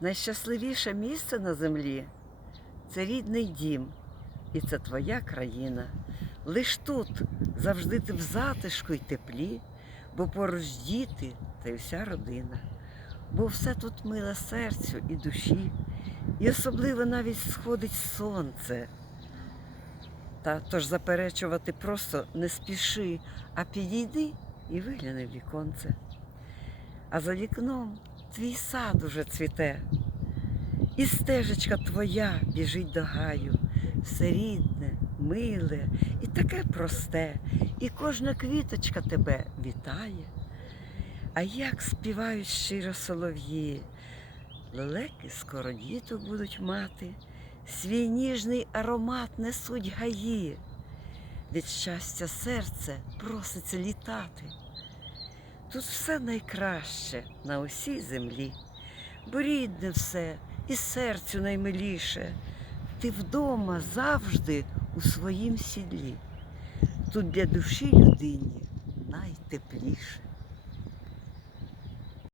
Найщасливіше місце на землі це рідний дім, і це твоя країна. Лиш тут завжди ти в затишку й теплі, бо поруч діти та й вся родина. Бо все тут миле серцю і душі, і особливо навіть сходить сонце. Та тож заперечувати просто не спіши, а підійди і вигляни в віконце. А за вікном твій сад уже цвіте, і стежечка твоя біжить до гаю, все рідне, миле і таке просте, і кожна квіточка тебе вітає. А як співають щиро солов'ї, лелеки скоро діток будуть мати, свій ніжний аромат несуть гаї, від щастя серце проситься літати. Тут все найкраще на усій землі, бо рідне все і серцю наймиліше. Ти вдома завжди у своїм сідлі. Тут для душі людині найтепліше.